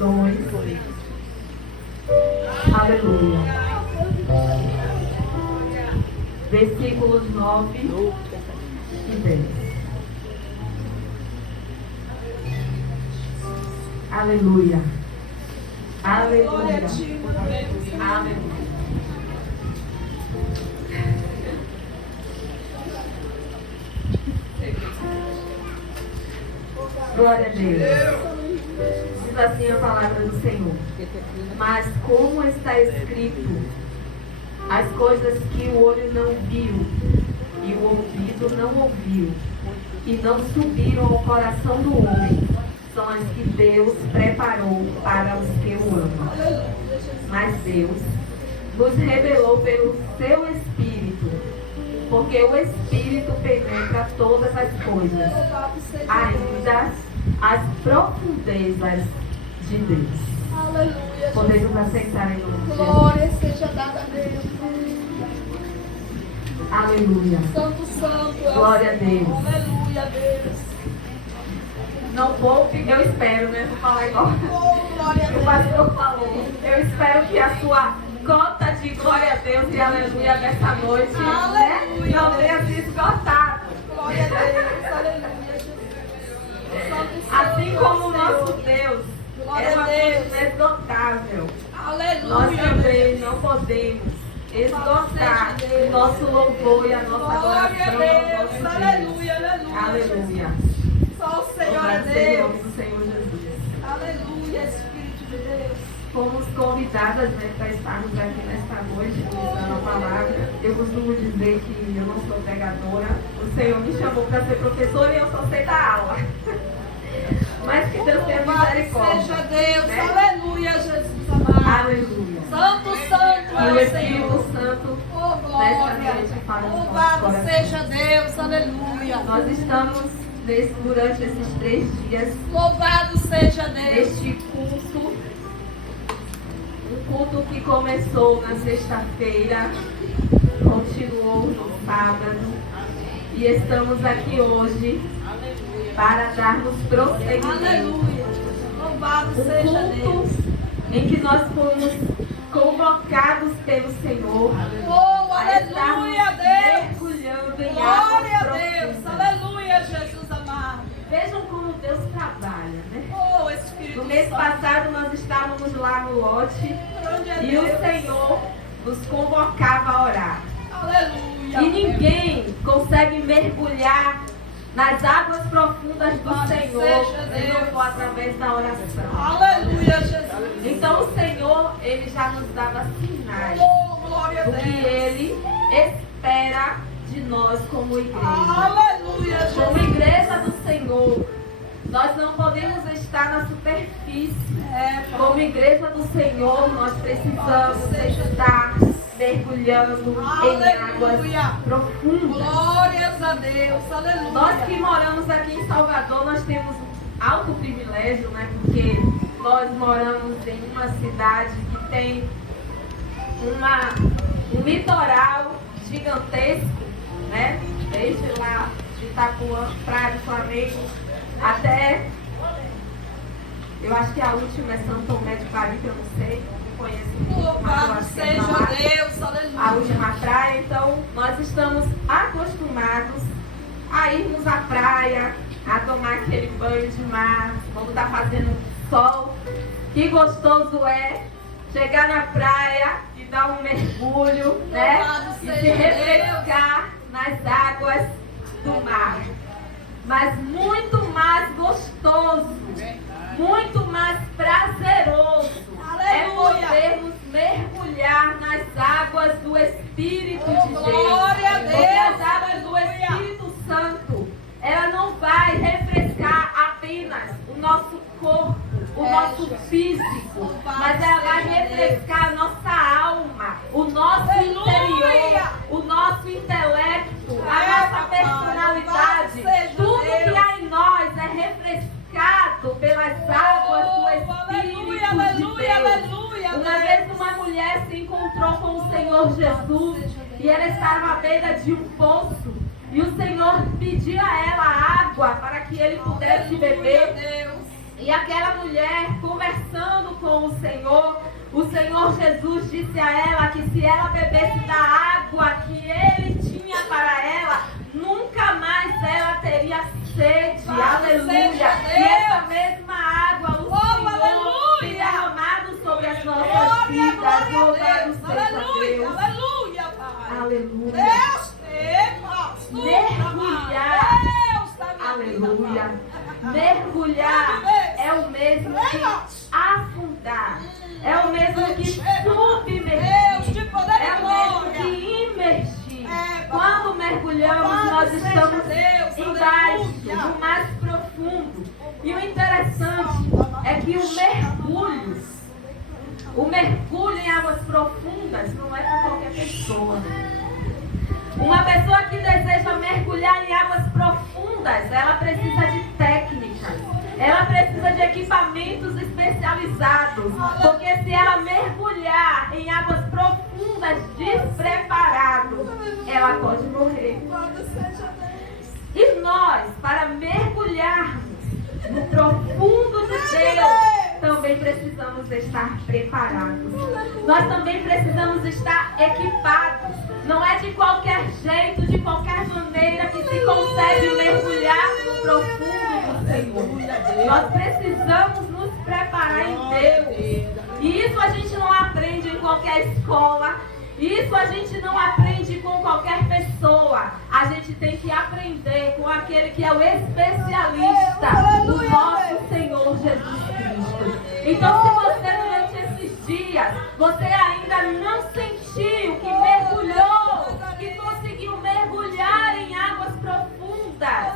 2. Aleluia. Versículos 9 e 10. Aleluia. Aleluia. Aleluia. Glória a Deus. Diz assim a palavra do Senhor. Mas como está escrito, as coisas que o olho não viu e o ouvido não ouviu e não subiram ao coração do homem, são as que Deus preparou para os que o amam. Mas Deus nos revelou pelo seu Espírito, porque o Espírito penetra todas as coisas, ainda as profundezas de Deus. Aleluia. Podemos aceitar em nome de Jesus. Glória seja dada a Deus. Aleluia. Santo, santo é o Glória a Deus. Senhor. Aleluia, Deus. Não poupe, eu espero, né? Vou falar igual Oh, glória a o Deus. pastor falou. Eu espero que a sua cota de glória a Deus e aleluia dessa noite, né, não tenha se esgotado. Glória a Deus. Aleluia, Jesus. Santo, Assim santo como o é nosso Senhor. Deus Glória é uma a Deus. coisa inesgotável, Aleluia. nós também não podemos esgotar o nosso louvor e a nossa Glória a adoração ao Deus. nosso Deus. Aleluia, aleluia. Aleluia. Só o Senhor é Louvado seja o Deus. nome do Senhor Jesus. Aleluia, Espírito de Deus. Fomos convidadas, né, para estarmos aqui nesta noite, ministrando a palavra. Eu costumo dizer que eu não sou pregadora. O Senhor me chamou para ser professora e eu só sei dar aula. Mas que Deus tenha Louvado misericórdia. seja Deus. né? Aleluia, Jesus amado. Aleluia. Santo, santo E é o o Espírito Senhor. Santo, Oh, nesta glória. noite, fala no nosso Louvado coração. seja Deus. Aleluia. Nós estamos durante esses 3 dias Louvado seja Deus. neste culto. Um culto que começou na sexta-feira, continuou no sábado e estamos aqui hoje para darmos prosseguimento. Aleluia. Louvado seja Um Deus. culto em que nós fomos convocados pelo Senhor Oh, a estarmos aleluia, Deus. mergulhando em Glória a águas Deus. profundas. Aleluia, Jesus amado. Vejam como Deus trabalha, né? Oh, Espírito No mês Santo. passado nós estávamos lá no lote Grande é e o Deus. Senhor nos convocava a orar. Aleluia. E ninguém consegue mergulhar nas águas profundas do Louvado Senhor seja se não Deus. for através da oração. Aleluia, Jesus. Então o Senhor, Ele já nos dava sinais Oh, glória a do Deus. que Ele espera de nós como igreja. Aleluia, Como Jesus. igreja do Senhor, nós não podemos estar na superfície. Como igreja do Senhor, nós precisamos estar mergulhando em águas Aleluia. profundas. Glórias a Deus. Aleluia. Nós que moramos aqui em Salvador, nós temos um alto privilégio, né? Porque nós moramos em uma cidade que tem um litoral gigantesco, né? Desde lá de Itapuã, Praia do Flamengo, até, eu acho que a última é Santo Tomé de Paripe, eu não sei, não conheço muito, mas eu Louvado acho que é seja lá Deus. Aleluia. a última praia. Então nós estamos acostumados a irmos à praia, a tomar aquele banho de mar, quando está fazendo sol. Que gostoso é chegar na praia e dar um mergulho, né? Louvado E seja se refrescar nas águas do mar. Mas muito mais gostoso, muito mais prazeroso é Aleluia. podermos mergulhar nas águas do Espírito Oh, de Deus. glória a Porque Deus. as águas do Aleluia. Espírito Santo, ela não vai refrescar apenas o nosso corpo, o nosso físico, mas ela vai refrescar a nossa alma, o nosso Aleluia. interior, o nosso intelecto, a nossa personalidade. Louvado seja Tudo Deus. que há em nós é refrescado pelas águas do Espírito Aleluia, de aleluia, Deus. aleluia. Uma vez uma mulher se encontrou com o Senhor Jesus e ela estava à beira de um poço e o Senhor pediu a ela água para que ele pudesse Aleluia, beber. Deus. E aquela mulher, conversando com o Senhor Jesus disse a ela que se ela bebesse da água que Ele tinha para ela, nunca mais ela teria sede. Aleluia! E essa mesma água, o Senhor tem derramado sobre as nossas vidas. Louvado seja Deus. Aleluia, Pai. Aleluia. Deus, Mergulhar. Aleluia. Mergulhar é o mesmo que afundar. É o mesmo que submergir. É o mesmo que imergir. Quando mergulhamos, nós estamos embaixo, no mais profundo. E o interessante é que o mergulho em águas profundas não é para qualquer pessoa. Uma pessoa que deseja mergulhar em águas profundas, ela precisa de técnicas, ela precisa de equipamentos especializados, porque se ela mergulhar em águas profundas despreparado, ela pode morrer. E nós, para mergulharmos no profundo de Deus, também precisamos estar preparados. Nós também precisamos estar equipados. Não é de qualquer jeito, de qualquer maneira que se consegue mergulhar no profundo do Senhor. Nós precisamos nos preparar em Deus. E isso a gente não aprende em qualquer escola. Isso a gente não aprende com qualquer pessoa. A gente tem que aprender com aquele que é o especialista, o nosso Senhor Jesus Cristo. Então, se você durante esses dias, você ainda não sentiu que mergulhou, que conseguiu mergulhar em águas profundas,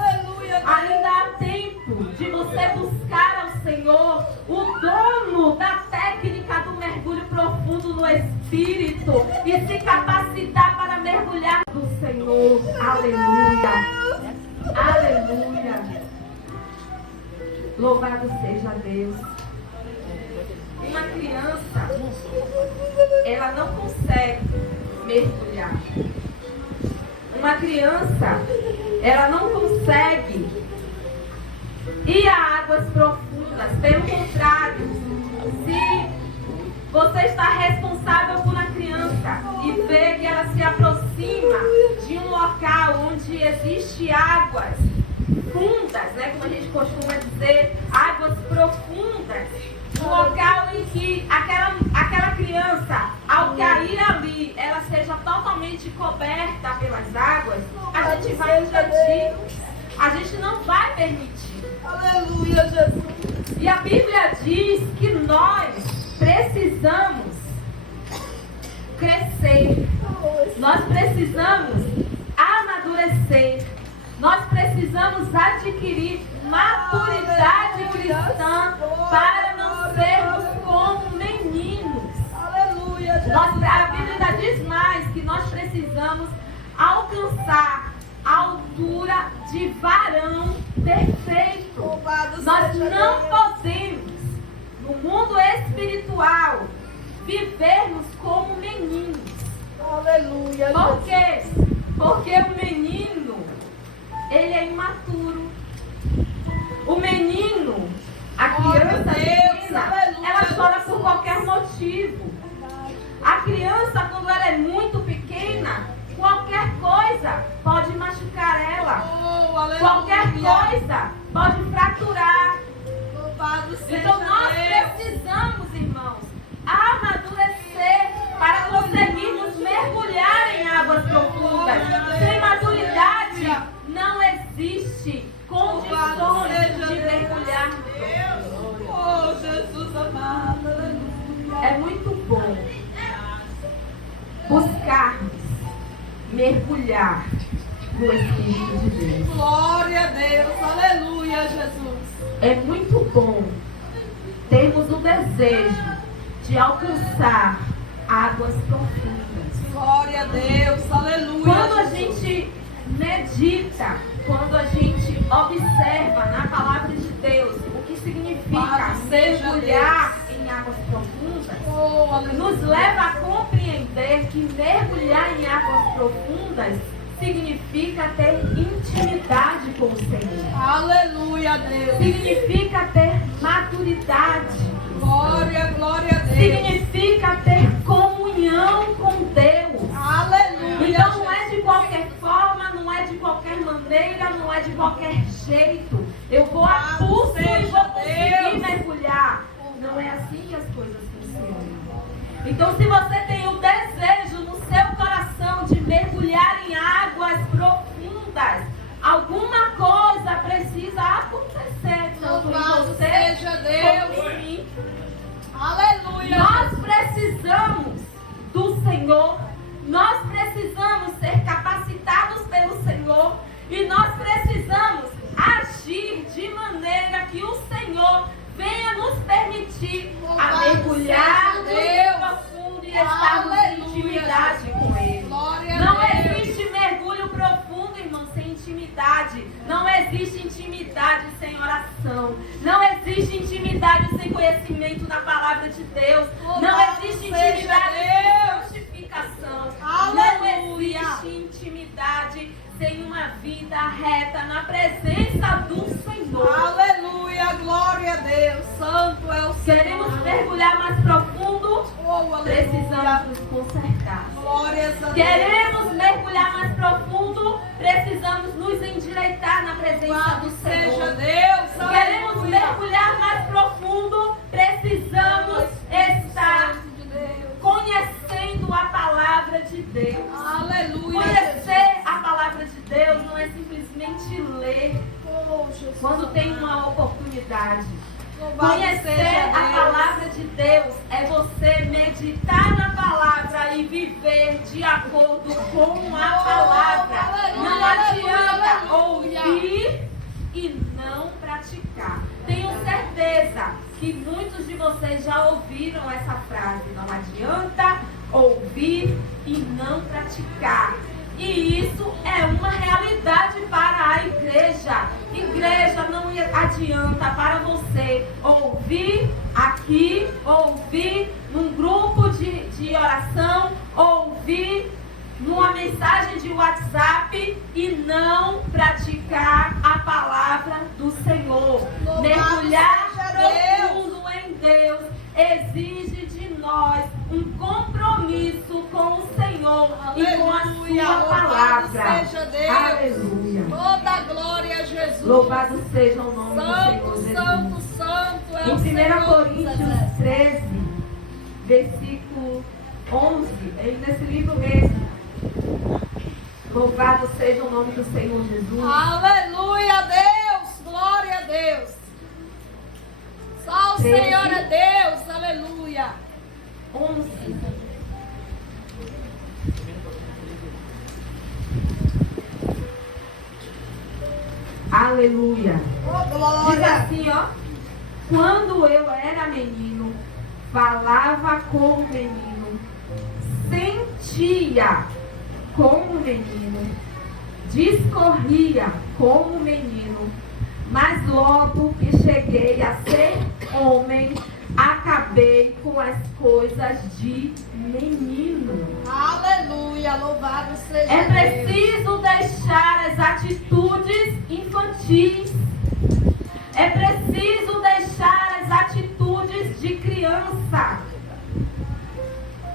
ainda há tempo de você buscar ao Senhor, o dono da técnica do mergulho profundo no Espírito, e se capacitar para mergulhar do Senhor. Aleluia. Aleluia. Louvado seja Deus. Uma criança, ela não consegue mergulhar. Uma criança, ela não consegue ir a águas profundas. Pelo contrário, se você está responsável por uma criança e vê que ela se aproxima de um local onde existe águas fundas, né, como a gente costuma dizer, águas profundas, um local em que aquela criança, ao cair ali, ela seja totalmente coberta pelas águas, a gente vai impedir, a gente não vai permitir. Aleluia, Jesus. E a Bíblia diz que nós precisamos crescer, nós precisamos amadurecer, nós precisamos adquirir maturidade cristã para não sermos como meninos. Aleluia, Jesus. A Bíblia ainda diz mais que nós precisamos alcançar a altura de varão perfeito. Nós não podemos, no mundo espiritual, vivermos como meninos. Aleluia. Por quê? Porque o menino, ele é imaturo. O menino, a criança pequena, ela chora por qualquer motivo. A criança, quando ela é muito pequena, qualquer coisa pode machucar ela. Qualquer coisa pode fraturar. Então nós precisamos, irmãos, amadurecer para conseguirmos mergulhar em águas profundas. Sem maturidade não existe condições de mergulhar no profundo. Oh, Jesus amado. É muito bom buscarmos mergulhar no Espírito de Deus. Glória a Deus. Aleluia, Jesus. É muito bom termos o desejo de alcançar águas profundas. Glória a Deus. Aleluia. Quando a gente medita, quando a gente observa na palavra de Deus o que significa mergulhar em águas profundas, nos leva a compreender que mergulhar em águas profundas significa ter intimidade com o Senhor. Aleluia, Deus. Significa ter maturidade. Glória, de qualquer jeito. Eu vou a pulso e vou conseguir mergulhar. Não é assim que as coisas funcionam. Então, se você tem o desejo no seu coração de mergulhar em águas profundas, alguma coisa precisa acontecer, tanto em você seja Deus. como em mim. Aleluia. Nós precisamos do Senhor, nós precisamos ser capacitados pelo Senhor e nós precisamos agir de maneira que o Senhor venha nos permitir a mergulhar no Deus profundo e estarmos em intimidade com Ele. Não existe mergulho profundo, irmão, sem intimidade. Não existe intimidade sem oração. Não existe intimidade sem conhecimento da palavra de Deus. Não existe intimidade sem santificação. Não existe intimidade sem uma vida reta na presença do Senhor. Aleluia, glória a Deus. Santo é o Senhor. Queremos mergulhar mais profundo? Precisamos nos consertar. Glórias a Deus. Queremos mergulhar mais profundo? Precisamos nos endireitar na presença do Senhor. Seja Deus. Queremos mergulhar mais profundo? Precisamos estar conhecendo a palavra de Deus. Aleluia. Conhecer a palavra de Deus não é simplesmente ler quando tem uma oportunidade. Conhecer a palavra de Deus é você meditar na palavra e viver de acordo com a palavra. Não adianta ouvir e não praticar. Tenho certeza que muitos de vocês já ouviram essa frase. Não adianta ouvir e não praticar. E isso é uma realidade para a igreja. Igreja, não adianta para você ouvir aqui, ouvir num grupo de oração, ouvir numa mensagem de WhatsApp e não praticar a palavra do Senhor. Mergulhar profundo em Deus exige de nós um compromisso com o Senhor. Aleluia, e com a sua palavra. Seja Deus. Aleluia. Toda glória a Jesus. Louvado seja o nome Santo, do Senhor Santo, Jesus. Santo é Em o Senhor. 1 Coríntios 13, versículo 11, é nesse livro mesmo. Louvado seja o nome do Senhor Jesus. Aleluia, Deus. Glória a Deus. Só o Senhor é Deus. Aleluia. 11. Aleluia. Oh, Diz glória. assim, ó. Quando eu era menino, falava como menino, sentia como menino, discorria como menino, mas logo que cheguei a ser homem, acabei com as coisas de menino. Aleluia, louvado seja É Deus. preciso deixar as atitudes infantis. É preciso deixar as atitudes de criança.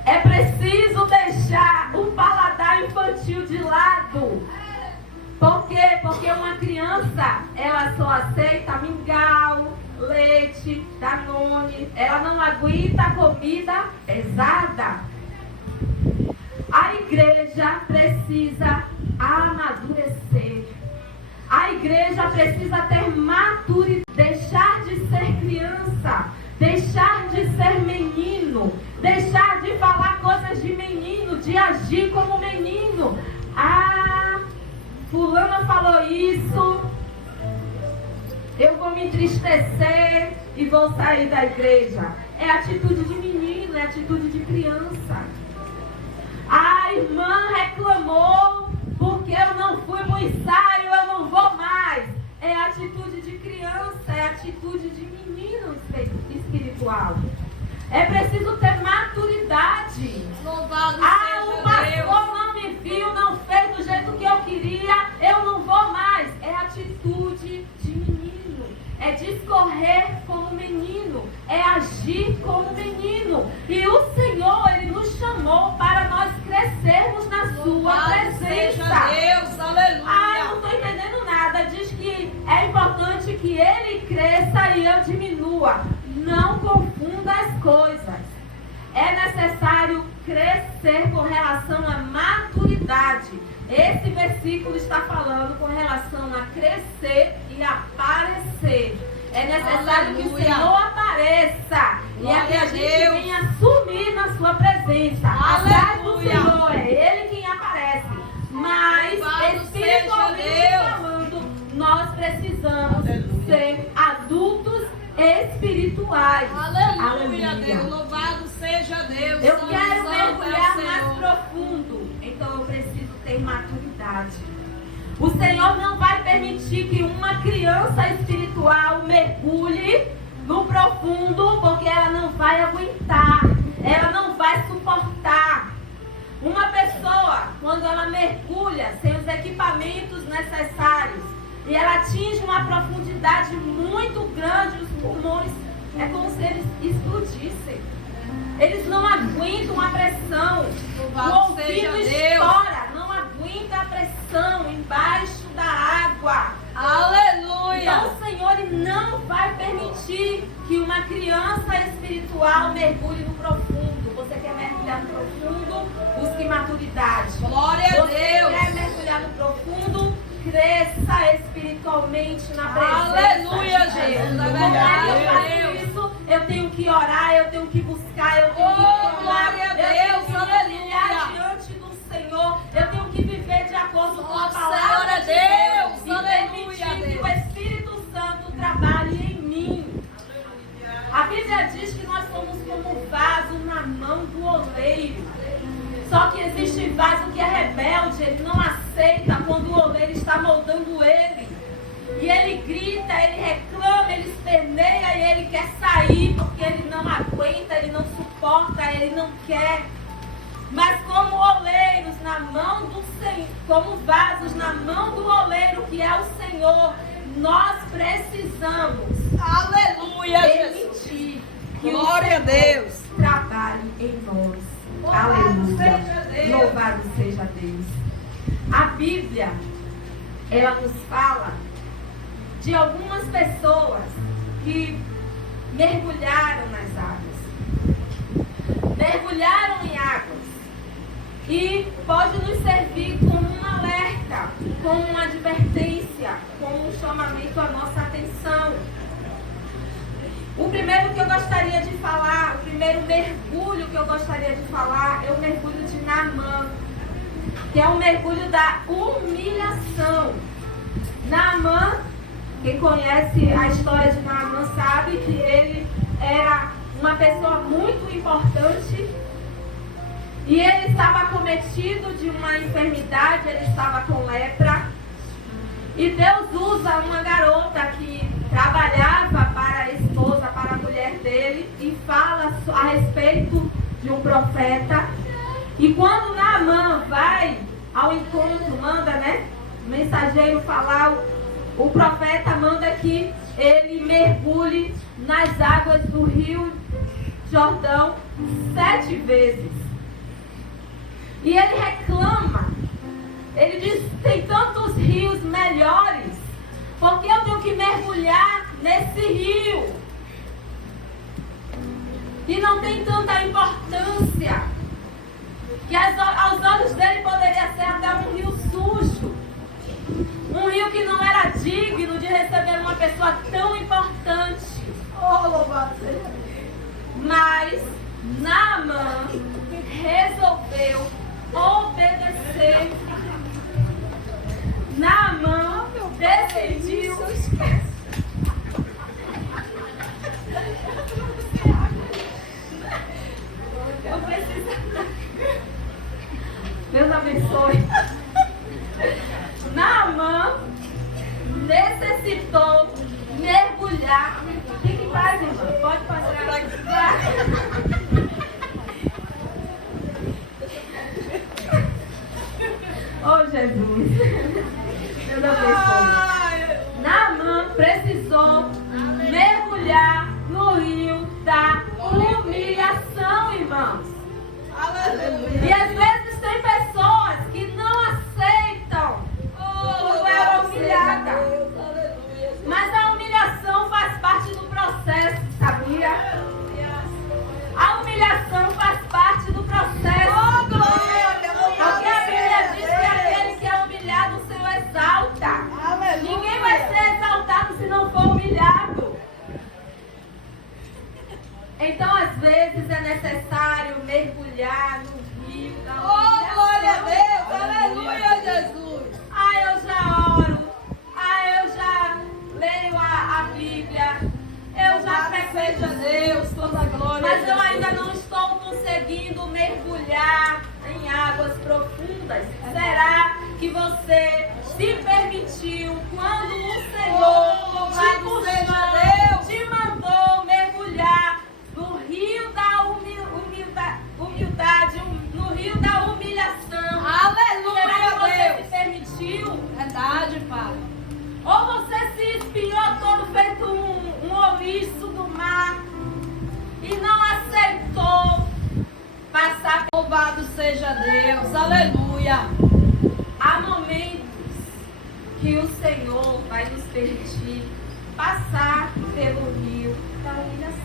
É preciso deixar o paladar infantil de lado. Por quê? Porque uma criança, ela só aceita mingau, leite, Danone. Ela não aguenta comida pesada. A igreja precisa amadurecer. A igreja precisa ter maturidade, deixar de ser criança, deixar de ser menino, deixar de falar coisas de menino, de agir como menino. Ah, fulana falou isso, eu vou me entristecer e vou sair da igreja. É atitude de menino, é atitude de criança. A irmã reclamou porque eu não fui no ensaio, eu não vou mais. É atitude de criança, é atitude de menino espiritual. É preciso ter maturidade. Louvado O seja pastor Deus. não me viu, não fez do jeito que eu queria, eu não vou mais. É atitude de menino. É discorrer como menino. É agir como menino. E o Senhor, Ele nos chamou para nós crescermos na sua Louvado presença. seja Deus, aleluia. Eu não estou entendendo nada. eu diminua. Não confunda as coisas. É necessário crescer com relação à maturidade. Esse versículo está falando com relação a crescer e aparecer. É necessário que o Senhor apareça. E é que a gente venha assumir na sua presença. Atrás do Senhor, é Ele quem aparece. Mas, espiritualmente falando, nós precisamos ser adultos espirituais. Aleluia, Deus. Louvado seja Deus. Eu quero mergulhar mais profundo. Então eu preciso ter maturidade. O Senhor não vai permitir que uma criança espiritual mergulhe no profundo, porque ela não vai aguentar. Ela não vai suportar. Uma pessoa, quando ela mergulha sem os equipamentos necessários, e ela atinge uma profundidade muito grande, os pulmões é como se eles explodissem. Eles não aguentam a pressão. O ouvido estoura, não aguenta a pressão embaixo da água. Aleluia! Então o Senhor não vai permitir que uma criança espiritual mergulhe no profundo. Você quer mergulhar no profundo? Busque maturidade. Glória a Deus! Você quer mergulhar no profundo? Cresça espiritualmente na presença. Aleluia, Jesus. É verdade. Eu faço isso, eu tenho que orar, eu tenho que buscar, eu tenho que clamar, glória a eu tenho que Deus, humilhar diante do Senhor, eu tenho que viver de acordo com a Nossa palavra Senhora, de Deus, Deus e permitir aleluia, que o Espírito Santo trabalhe em mim. A Bíblia diz que nós somos como vaso na mão do oleiro. Só que existe vaso que é rebelde, ele não aceita quando o oleiro está moldando ele. E ele grita, ele reclama, ele esperneia e ele quer sair porque ele não aguenta, ele não suporta, ele não quer. Mas como oleiros na mão do Senhor, como vasos na mão do oleiro que é o Senhor, nós precisamos, aleluia, permitir que glória a Deus trabalhe em nós. Aleluia. Louvado seja Deus. A Bíblia, ela nos fala de algumas pessoas que mergulharam nas águas. Mergulharam em águas. E pode nos servir como um alerta, como uma advertência, como um chamamento à nossa atenção. O primeiro que eu gostaria de falar, o primeiro mergulho que eu gostaria de falar é o mergulho de Naamã, que é o mergulho da humilhação. Naamã, quem conhece a história de Naamã sabe que ele era uma pessoa muito importante e ele estava acometido de uma enfermidade, ele estava com lepra. E Deus usa uma garota que trabalhava para a esposa, para a mulher dele, e fala a respeito de um profeta. E quando Naamã vai ao encontro, manda, o mensageiro falar, o profeta manda que ele mergulhe nas águas do rio Jordão 7 vezes. E ele reclama. Ele diz, tem tantos rios melhores, porque eu tenho que mergulhar nesse rio? E não tem tanta importância, que aos olhos dele poderia ser até um rio sujo. Um rio que não era digno de receber uma pessoa tão importante. Oh, louvado seja Deus. Mas Naamã resolveu obedecer. Naamã decidiu. Eu preciso. Deus abençoe. Naamã necessitou mergulhar. O que faz, irmã? Pode passar. Oh, Jesus. Deus abençoe. Naamã precisou mergulhar no rio da humilhação, irmãos. Aleluia. E às vezes tem pessoas que não aceitam quando ela é humilhada. Mas a humilhação faz parte do processo. Então, às vezes, é necessário mergulhar no rio da Oh, glória a Deus! Aleluia, Jesus! Eu já oro. Eu já leio a Bíblia. Eu já seja Deus, toda a glória. Mas eu ainda não estou conseguindo mergulhar em águas profundas. Será que você se permitiu quando o Senhor te puxou, te mandou mergulhar no rio da humildade, no rio da humilhação? Aleluia, Será que você Deus! se permitiu? Verdade, Pai. Ou você se espinhou todo feito um ouriço do mar e não aceitou passar? Louvado seja Deus. Aleluia. Há momentos que o Senhor vai nos permitir passar pelo rio da humilhação.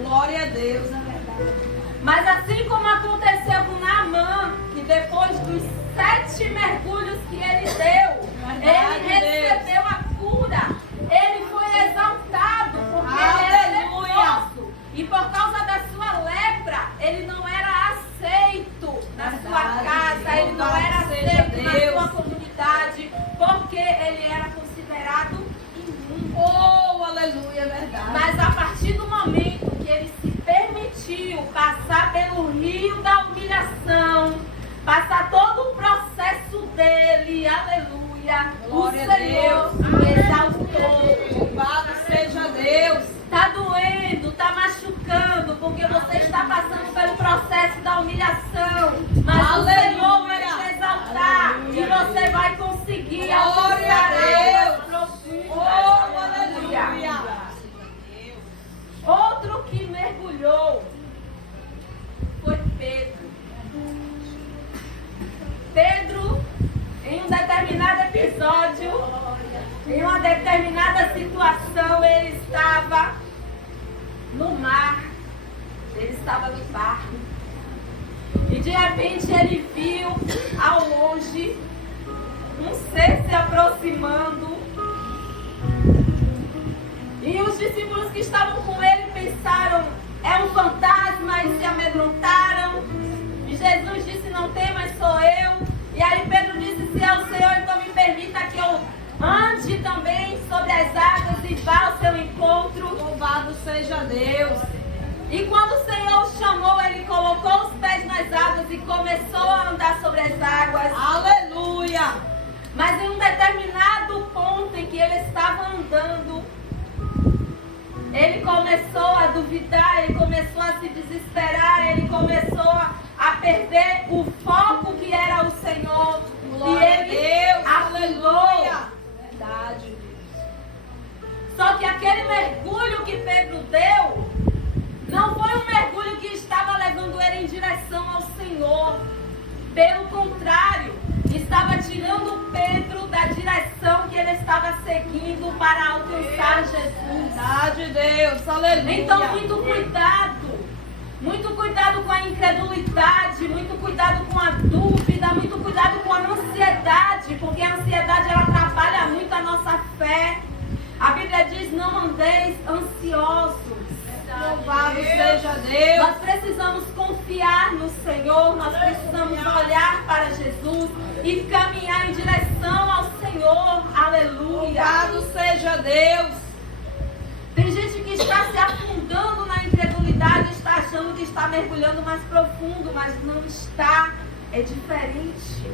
Glória a Deus, é verdade. Mas assim como aconteceu com Naamã, que depois dos 7 mergulhos que ele deu, ele recebeu a cura. Ele foi exaltado porque ele era leproso. E por causa da sua lepra, ele não era aceito na sua casa, ele não era aceito na sua comunidade, porque ele era considerado imundo. Oh, aleluia, é verdade. Mas a partir do momento que ele se permitiu passar pelo rio da humilhação, passar todo o processo dele, aleluia, Glória o Senhor o exaltou. Louvado seja Deus. Está doendo, está machucando, porque você está passando pelo processo da humilhação. Mas Aleluia. o Senhor vai te exaltar. Aleluia. E você vai conseguir Glória alcançar a águas Deus. profundas. Oh, aleluia. Outro que mergulhou foi Pedro. Pedro, em um determinado episódio, em uma determinada situação, ele estava no mar, ele estava no barco, e de repente ele viu ao longe um ser se aproximando, e os discípulos que estavam com ele pensaram: é um fantasma, e se amedrontaram. E Jesus disse: não temas, sou eu. E aí Pedro disse: se é o Senhor, então me permita que eu ande também sobre as águas e vá ao seu encontro. Louvado seja Deus. E quando o Senhor chamou, ele colocou os pés nas águas e começou a andar sobre as águas. Aleluia. Mas em um determinado ponto em que ele estava andando, ele começou a duvidar, ele começou a se desesperar, ele começou a perder o foco que era o Senhor. Glória e ele a Deus. afundou. Aleluia. Verdade. Só que aquele mergulho que Pedro deu não foi um mergulho que estava levando ele em direção ao Senhor. Pelo contrário, estava tirando Pedro da direção que ele estava seguindo para alcançar Jesus. Verdade, Deus. Aleluia. Então, muito cuidado com a incredulidade, muito cuidado com a dúvida, muito cuidado com a ansiedade, porque a ansiedade ela atrapalha muito a nossa fé. A Bíblia diz: não andeis ansiosos. Louvado seja Deus. Nós precisamos confiar no Senhor, nós precisamos olhar para Jesus e caminhar em direção ao Senhor. Aleluia. Louvado seja Deus. Tem gente que está se afundando na incredulidade, está achando que está mergulhando mais profundo, mas não está. É diferente.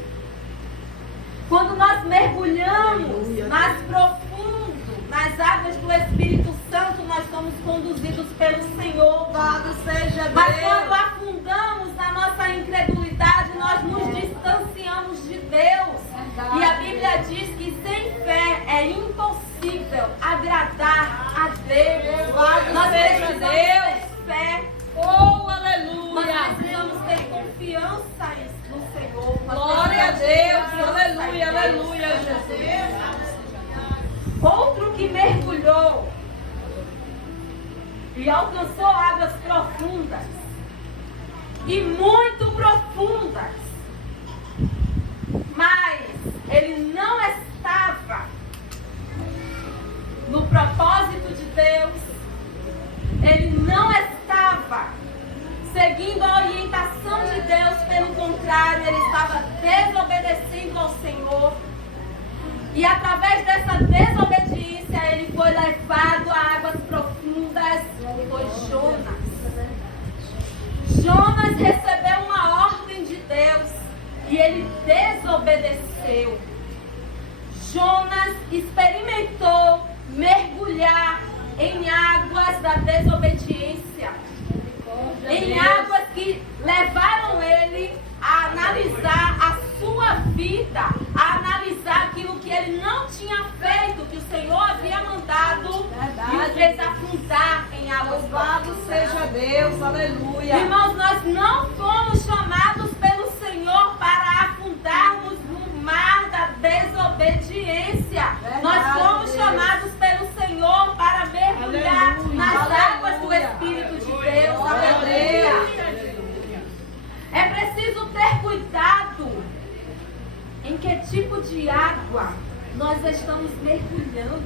Quando nós mergulhamos mais profundo nas águas do Espírito Santo, nós somos conduzidos pelo Senhor. Louvado seja Deus. Mas quando afundamos na nossa incredulidade, nós nos distanciamos de Deus. Verdade. E a Bíblia diz que sem fé é impossível agradar a Deus. Louvado Nós seja precisamos Deus. ter fé. Oh, Nós aleluia. precisamos ter confiança no Senhor. Nós Glória a precisamos ter Deus. confiança em Aleluia, Deus. aleluia, Jesus. Outro que mergulhou e alcançou águas profundas, e muito profundas, mas ele não estava no propósito de Deus, ele não estava E através dessa desobediência, ele foi levado a águas profundas. Foi Jonas. Jonas recebeu uma ordem de Deus e ele desobedeceu. Jonas experimentou mergulhar em águas da desobediência, em águas que levaram ele a analisar a sua vida, a analisar aquilo que ele não tinha feito, que o Senhor havia mandado, e o fez afundar em águas. Louvado seja Deus, aleluia. Irmãos, nós não fomos chamados pelo Senhor para afundarmos no mar da desobediência. Nós fomos chamados pelo Senhor para mergulhar nas águas do Espírito de Deus. Aleluia. É preciso ter cuidado em que tipo de água nós estamos mergulhando.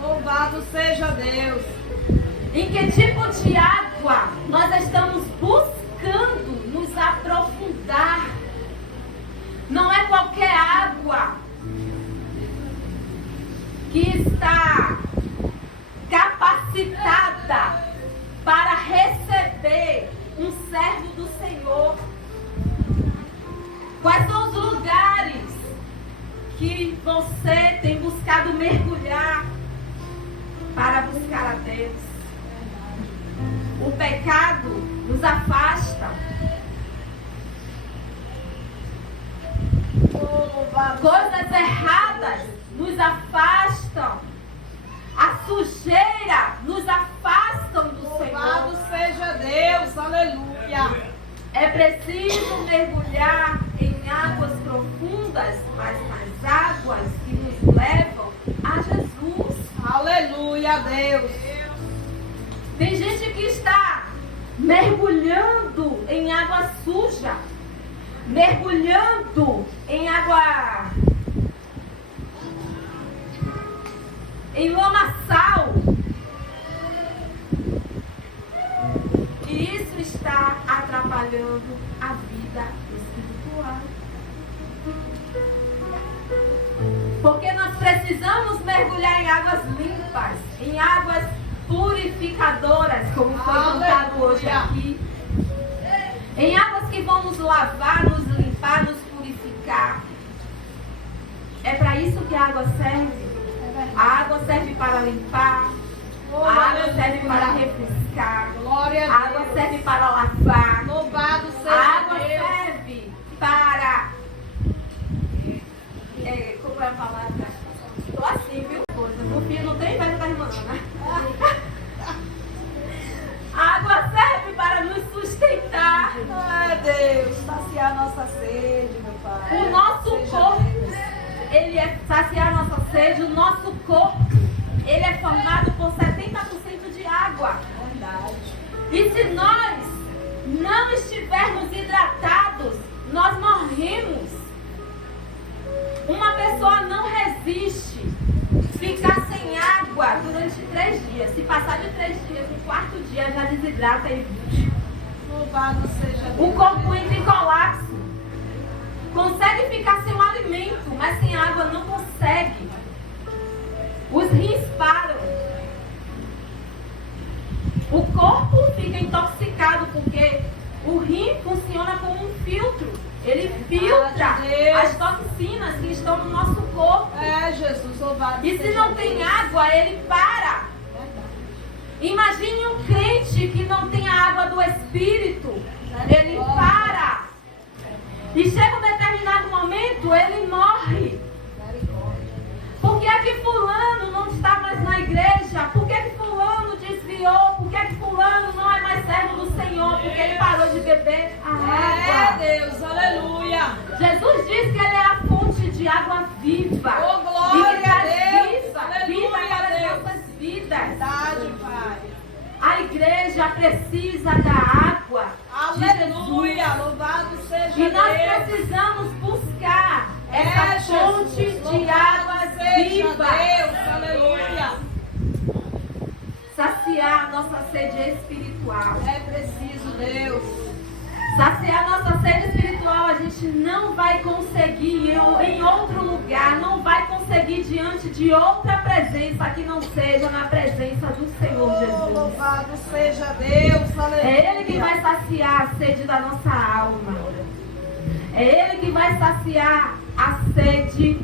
Louvado seja Deus. Em que tipo de água nós estamos buscando nos aprofundar. Não é qualquer água que está capacitada para receber um servo do Senhor. Quais são os lugares que você tem buscado mergulhar para buscar a Deus? O pecado nos afasta. Coisas erradas nos afastam. A sujeira nos afastam do Louvado Senhor. seja Deus, aleluia. É preciso mergulhar em águas profundas, mas nas águas que nos levam a Jesus. Aleluia, Deus. Tem gente que está mergulhando em água suja, mergulhando em água, em lamaçal. E isso está atrapalhando a vida espiritual. Porque nós precisamos mergulhar em águas limpas, em águas purificadoras, como foi cantado hoje aqui. Em águas que vão nos lavar, nos limpar, nos purificar. É para isso que a água serve. A água serve para limpar. A água serve para refrescar. Glória A a água Deus. serve para lavar. Louvado A seja água Deus. serve para... como é a palavra? Estou assim, viu? No fim não tem inveja da irmã, né? A água serve para nos sustentar. Ai, Deus, saciar nossa sede, meu Pai. O nosso Seja corpo, Deus. ele é saciar nossa sede. O nosso corpo, ele é formado por 70% de água. Verdade. E se nós não estivermos hidratados, nós morremos. Uma pessoa não resiste ficar sem água durante 3 dias. Se passar de 3 dias, no 4º dia já desidrata e Louvado seja Deus. o corpo entra em colapso. Consegue ficar sem um alimento, mas sem água não consegue. Os rins param. O corpo fica intoxicado porque o rim funciona como um filtro. Ele filtra as toxinas que estão no nosso corpo. É, Jesus, louvado E se seja não tem Deus. água, ele para. Imagine um crente que não tem a água do Espírito. Ele para. E chega um determinado momento, ele morre. Por que é que fulano não está mais na igreja? Por que é que fulano desviou? Por que é que fulano não é mais servo do Senhor? Porque ele parou de beber a água. É, Deus, aleluia. Jesus diz que ele é a fonte de água viva. Oh, glória e que traz a Deus. vida, Aleluia, vida para as Deus. nossas vidas. Verdade, Pai. A igreja precisa da água de Aleluia. Jesus. Louvado seja E nós Deus. precisamos buscar É, essa fonte Jesus. de Louvado água seja viva. Deus, aleluia. Saciar a nossa sede espiritual. É preciso, Deus. Saciar a nossa sede espiritual a gente não vai conseguir em outro lugar, não vai conseguir seguir diante de outra presença que não seja na presença do Senhor Jesus. Louvado seja Deus, aleluia. É Ele que vai saciar a sede da nossa alma. É Ele que vai saciar a sede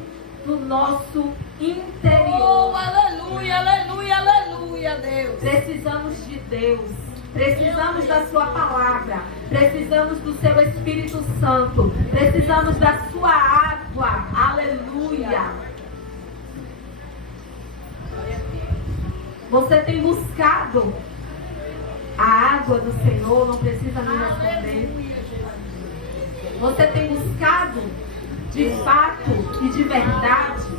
do nosso interior. Oh, aleluia, aleluia, aleluia, Deus. Precisamos de Deus. Precisamos da sua palavra. Precisamos do seu Espírito Santo. Precisamos da sua água. Aleluia. Você tem buscado a água do Senhor? Não precisa me responder. Você tem buscado de fato e de verdade?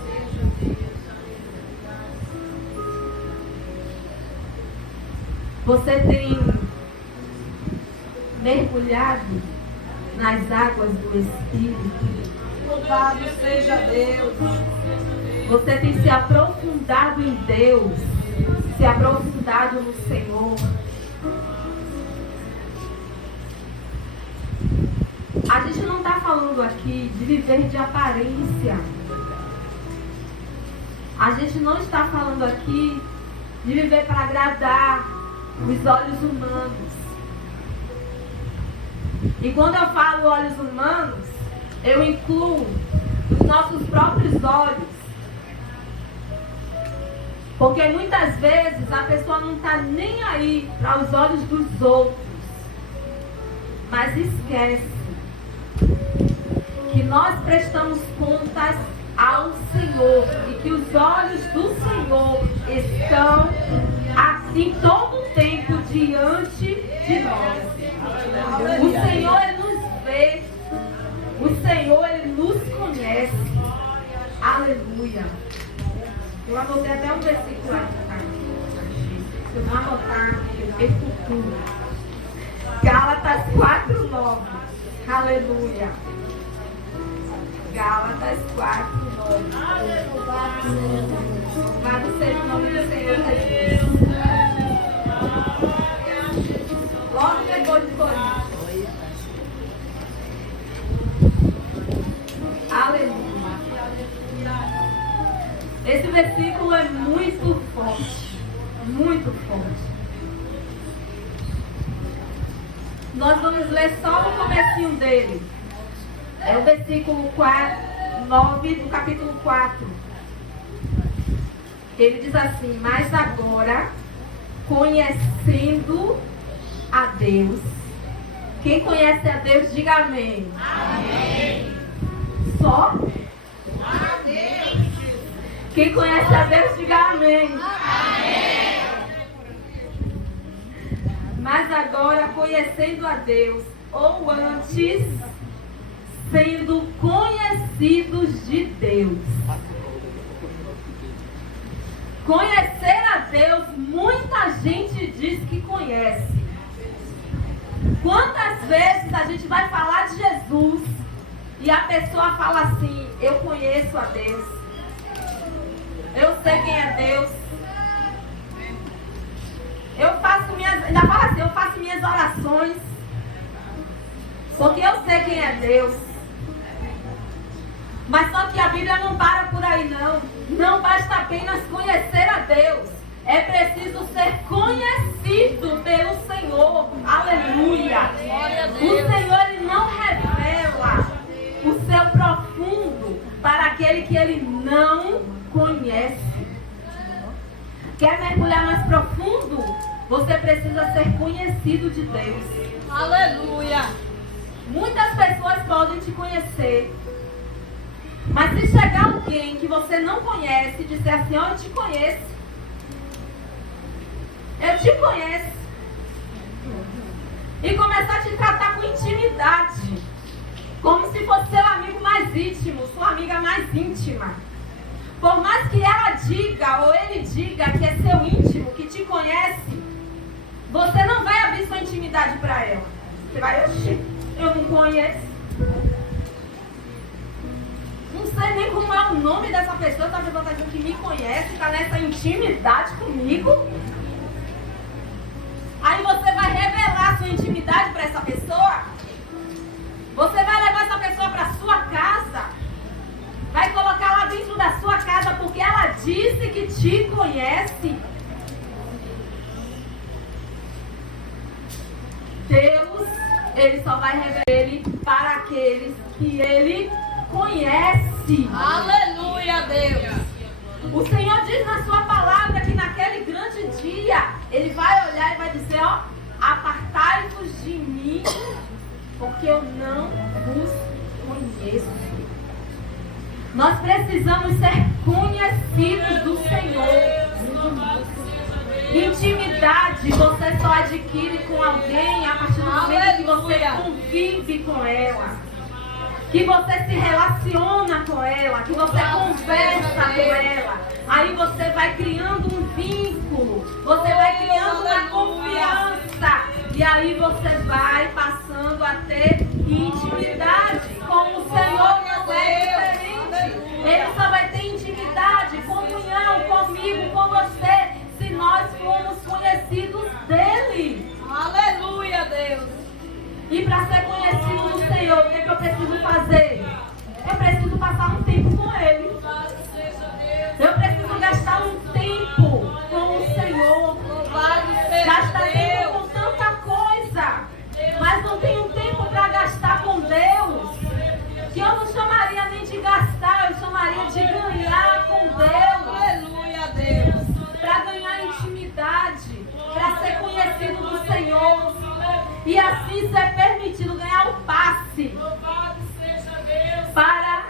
Você tem mergulhado nas águas do Espírito? Louvado seja Deus. Você tem se aprofundado em Deus, se aprofundado no Senhor? A gente não está falando aqui de viver de aparência. A gente não está falando aqui de viver para agradar os olhos humanos. E quando eu falo olhos humanos, eu incluo os nossos próprios olhos. Porque muitas vezes a pessoa não está nem aí para os olhos dos outros, mas esquece que nós prestamos contas ao Senhor e que os olhos do Senhor estão assim todo o tempo diante de nós. O Senhor, Ele nos vê. O Senhor, Ele nos conhece. Aleluia. Eu anotei até um versículo aqui. Se eu não anotar, eu perco tudo. Gálatas 4:9. Aleluia. Gálatas 4:9. Louvado seja o nome do Senhor Jesus. Logo depois de Coríntios. Aleluia. Esse versículo é muito forte. Muito forte. Nós vamos ler só o comecinho dele. É o versículo 9 do capítulo 4. Ele diz assim: mas agora, conhecendo a Deus. Quem conhece a Deus, diga amém. Amém. Só? Amém. Quem conhece a Deus, diga amém. Amém. Mas agora, conhecendo a Deus, ou antes, sendo conhecidos de Deus. Conhecer a Deus, muita gente diz que conhece. Quantas vezes a gente vai falar de Jesus e a pessoa fala assim: eu conheço a Deus, eu sei quem é Deus, ainda fala assim, eu faço minhas orações, porque eu sei quem é Deus. Mas só que a Bíblia não para por aí não. Não basta apenas conhecer a Deus. É preciso ser conhecido pelo Senhor. Aleluia. O Senhor, Ele não revela o seu profundo para aquele que Ele não conhece. Quer mergulhar mais profundo? Você precisa ser conhecido de Deus. Aleluia. Muitas pessoas podem te conhecer, mas se chegar alguém que você não conhece e disser assim: ó, eu te conheço, e começar a te tratar com intimidade, como se fosse seu amigo mais íntimo, sua amiga mais íntima, por mais que ela diga ou ele diga que é seu íntimo, que te conhece, você não vai abrir sua intimidade para ela. Você vai: eu não conheço, não sei nem como é o nome dessa pessoa. Essa pessoa está dizendo que me conhece, está nessa intimidade comigo. Aí você vai revelar sua intimidade para essa pessoa. Você vai levar essa pessoa para sua casa, vai colocar lá dentro da sua casa Ele só vai revelar ele para aqueles que ele conhece. Aleluia, Deus. O Senhor diz na sua palavra que naquele grande dia ele vai olhar e vai dizer, ó, apartai-vos de mim, porque eu não vos conheço. Nós precisamos ser conhecidos do Senhor. Intimidade você só adquire com alguém a partir do momento que você convive com ela, que você se relaciona com ela, que você conversa com ela. Aí você vai criando um vínculo, você vai criando uma confiança, e aí você vai passando a ter intimidade com o Senhor. Não é diferente. Ele só vai ter intimidade, comunhão comigo, com você, se nós formos conhecidos dele. Aleluia, Deus. E para ser conhecido do Senhor, o que é que eu preciso fazer? Eu preciso passar um tempo com ele. Eu preciso gastar um tempo com o Senhor. Gastar tempo com tanta coisa, mas não tenho tempo para gastar com Deus, que eu não chamaria nem de gastar, eu chamaria de ganhar com Deus. Aleluia, Deus. Para ganhar intimidade, para ser conhecido do Senhor, e assim ser permitido ganhar o passe para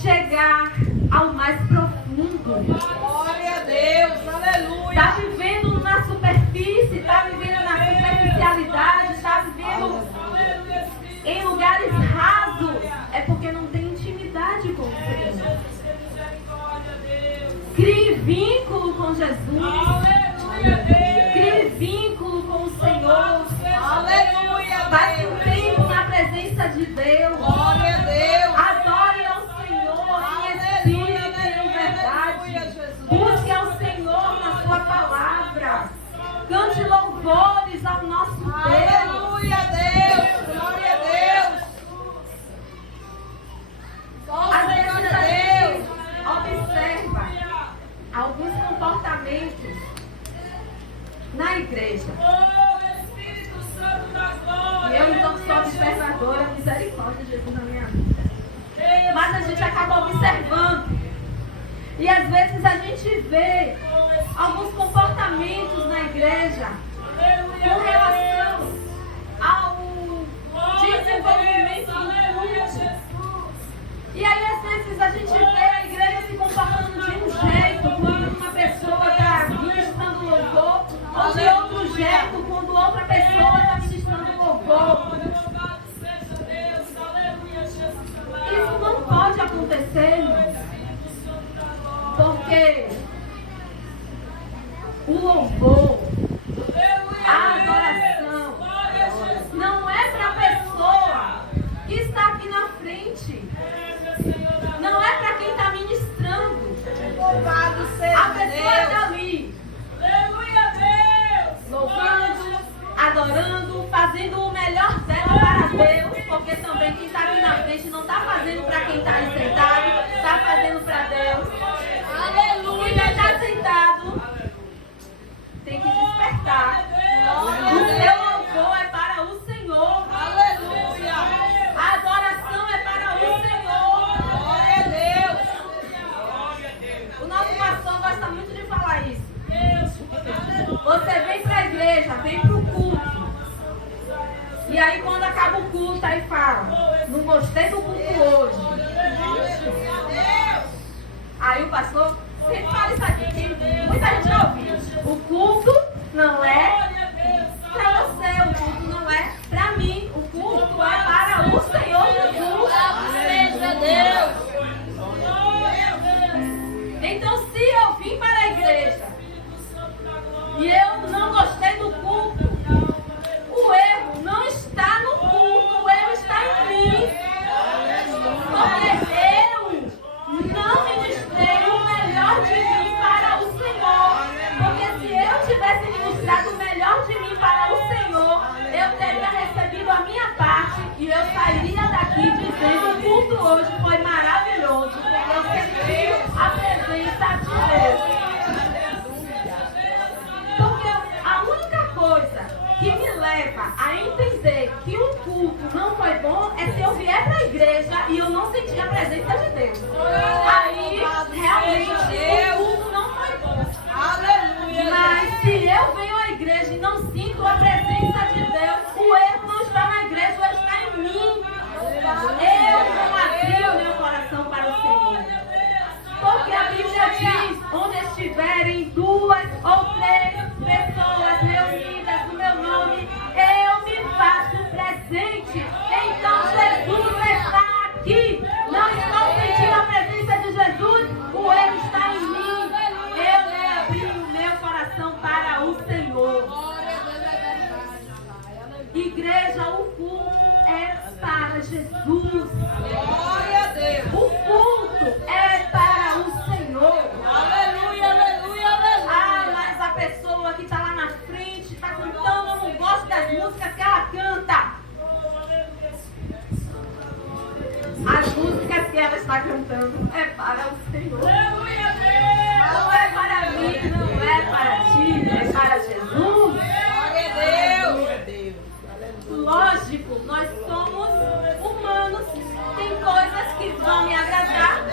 chegar ao mais profundo. Glória a Deus, aleluia. Está vivendo na superfície, está vivendo na superficialidade, está vivendo em lugares rasos, é porque não tem intimidade com o Senhor. Crie vínculo com Jesus. Crie vínculo com o Senhor. Aleluia. Passe um tempo na presença de Deus. Glória a Deus. Adore ao Senhor em espírito e em verdade. Busque ao Senhor na sua palavra. Cante louvores ao nosso Deus. Aleluia, Deus. Glória a Deus. Às vezes a gente observa alguns comportamentos na igreja. E eu então sou observadora, misericórdia de Jesus na minha vida. Mas a gente acaba observando. E às vezes a gente vê alguns comportamentos na igreja com relação ao desenvolvimento do culto. E aí às vezes a gente vê a igreja se comportando de um jeito quando uma pessoa está ministrando louvor, ou de outro jeito quando outra pessoa está ministrando louvor. Isso não pode acontecer, irmãos, porque o louvor, a adoração, não é para a pessoa que está aqui na frente, não é para quem está ministrando. Louvado seja A pessoa Deus. está ali, louvando, adorando, fazendo o melhor dela para Deus, porque também quem está aqui na frente não está fazendo para quem está ali sentado, está fazendo para Deus. E quem está sentado tem que despertar. O seu louvor é para o Senhor. Aleluia. A adoração é para o Senhor. Glória a Deus. O nosso pastor gosta muito de falar isso. Você vem para a igreja, vem para o culto. E aí quando acaba o culto, aí fala, não gostei do culto hoje. Aí o pastor sempre fala isso aqui, que muita gente já ouviu. O culto não é para você, o culto não é para mim. O culto é para o Senhor Jesus. Seja Deus. Então se eu vim para a igreja e eu não gostei do culto, o erro não está no culto, o erro está em mim. Porque eu não ministrei o melhor de mim para o Senhor. Porque se eu tivesse ministrado o melhor de mim para o Senhor, eu teria recebido a minha parte e eu sairia daqui dizendo: o culto hoje foi maravilhoso, porque eu senti a presença de Deus. Porque a única coisa que me leva a entender que um culto não foi bom é se eu vier para a igreja e eu não sentir a presença de Deus. Aí, realmente, o culto não foi bom. Aleluia. Mas se eu venho à igreja e não sinto a presença de Deus, o erro não está na igreja, o erro está em mim. Eu não abri o meu coração para o Senhor. Porque a Bíblia diz, onde estiverem 2 ou 3 pessoas reunidas no meu nome, eu me faço presente. Então Jesus está aqui. Não estou sentindo a presença de Jesus, o erro está em mim. Eu não abri o meu coração para o Senhor. Igreja, o culto é para Jesus. Glória a Deus. O culto é para o Senhor. Aleluia, aleluia, aleluia. Ah, mas a pessoa que está lá na frente está cantando, eu não gosto das músicas que ela canta. As músicas que ela está cantando é para o Senhor. Não é para mim, não é para ti, é para Jesus. Glória a Deus. Lógico, nós somos humanos. Tem coisas que vão me agradar,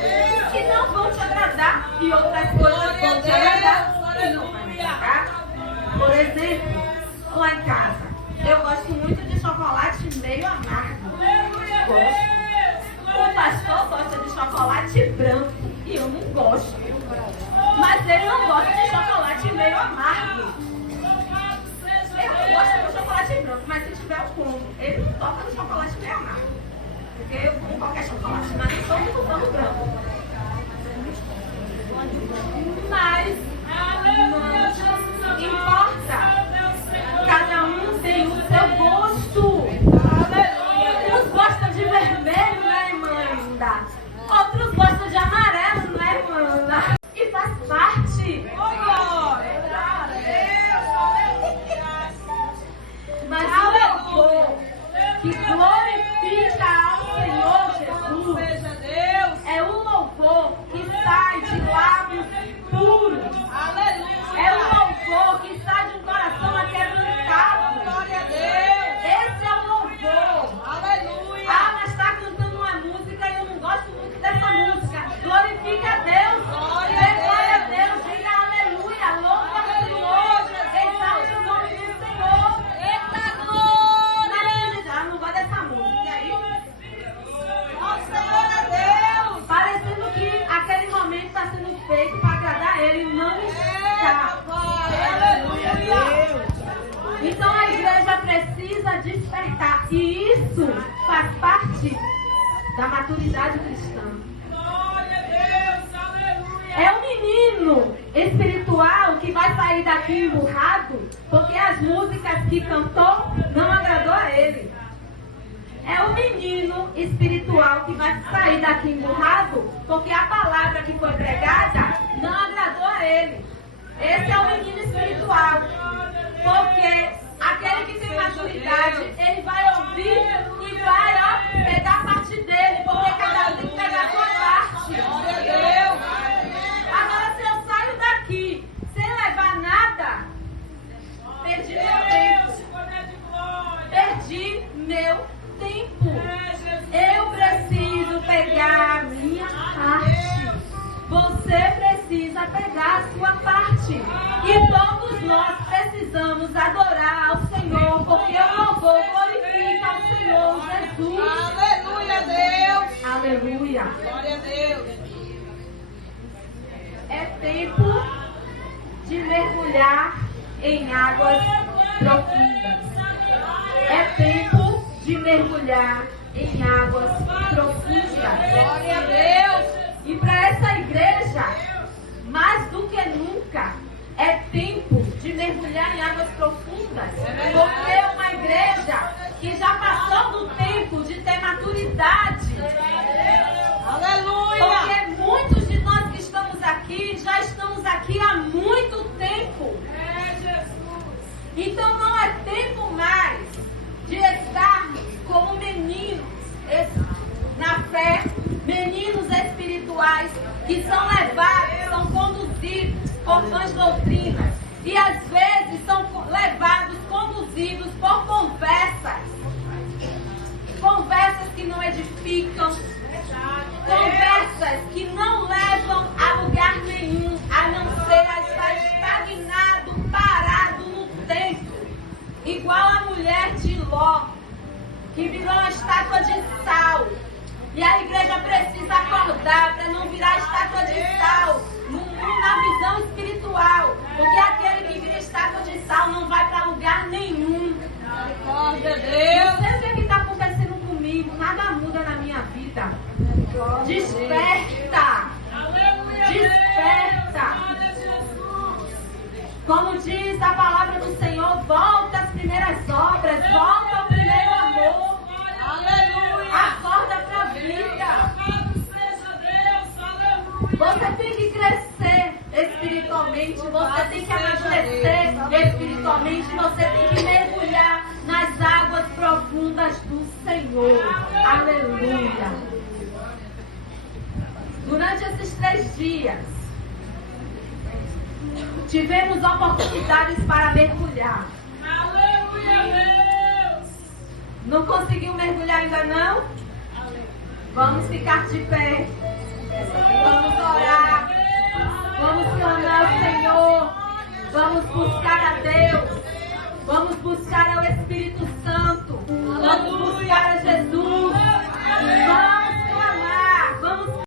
que não vão te agradar, e outras coisas vão te agradar e não vão me agradar. Por exemplo, lá em casa, eu gosto muito de chocolate meio amargo. Gosto. O pastor gosta de chocolate branco e eu não gosto. Mas ele não gosta de chocolate meio amargo. Eu não gosto do chocolate branco, mas se tiver eu como. Ele não toca no chocolate meio amargo. Porque eu como qualquer chocolate, mas não sou muito fã do branco. Mas não importa. Cada um tem o seu gosto. Uns gostam de vermelho, né, irmã linda? Outros gostam de amarelo, né, irmã? E faz parte. Mas o louvor que glorifica ao Senhor Jesus é um louvor que sai de lábios puros. É um louvor que sai de um coração aquebrantado. Esse é o louvor. Ah, mas está cantando uma música e eu não gosto muito dessa música. Glorifica a Deus. Dê glória a Deus. Diga aleluia. Louva o Senhor. Exalte o nome do Senhor. Mas não gosta dessa música aí. Parecendo que aquele momento está sendo feito para agradar a Ele. Não está. Então a igreja precisa despertar. E isso faz parte da maturidade cristã. É um menino espiritual que vai sair daqui emburrado porque as músicas que cantou não agradou a ele. É um menino espiritual que vai sair daqui emburrado porque a palavra que foi pregada não agradou a ele. Esse é o menino espiritual. Porque aquele que tem maturidade, ele vai ouvir e vai pegar a parte dele, porque cada um tem que pegar a sua parte. Agora, se eu saio daqui sem levar nada, perdi meu tempo. Perdi meu tempo. Eu preciso pegar a minha parte. Você precisa pegar a sua parte. E todos nós precisamos adorar ao Senhor, porque o louvor glorifica ao Senhor Jesus. Aleluia, Deus. Aleluia. Glória a Deus. É tempo de mergulhar em águas profundas. É tempo de mergulhar em águas profundas. Glória a Deus. E para essa igreja, mais do que nunca, é tempo de mergulhar em águas profundas. Porque é uma igreja que já passou do tempo de ter maturidade. Aleluia. Porque muitos de nós que estamos aqui, já estamos aqui há muito tempo. Então não é tempo mais de estarmos como meninos na fé, meninos espirituais que são levados, são conduzidos por vãs doutrinas e às vezes são levados, conduzidos por conversas que virou uma estátua de sal. E a igreja precisa acordar para não virar estátua de sal na visão espiritual. Porque aquele que vira estátua de sal não vai para lugar nenhum. Glória a Deus. Não sei o que está acontecendo comigo, nada muda na minha vida. Desperta! Desperta! Como diz a palavra do Senhor, volta às primeiras obras, volta ao primeiro amor. Aleluia. Acorda para a vida. Você tem que crescer espiritualmente, você tem que amadurecer espiritualmente, você tem que mergulhar nas águas profundas do Senhor. Aleluia. Durante esses 3 dias, tivemos oportunidades para mergulhar. Aleluia, Deus. Não conseguiu mergulhar ainda não? Vamos ficar de pé. Vamos orar. Vamos clamar ao Senhor. Vamos buscar a Deus. Vamos buscar ao Espírito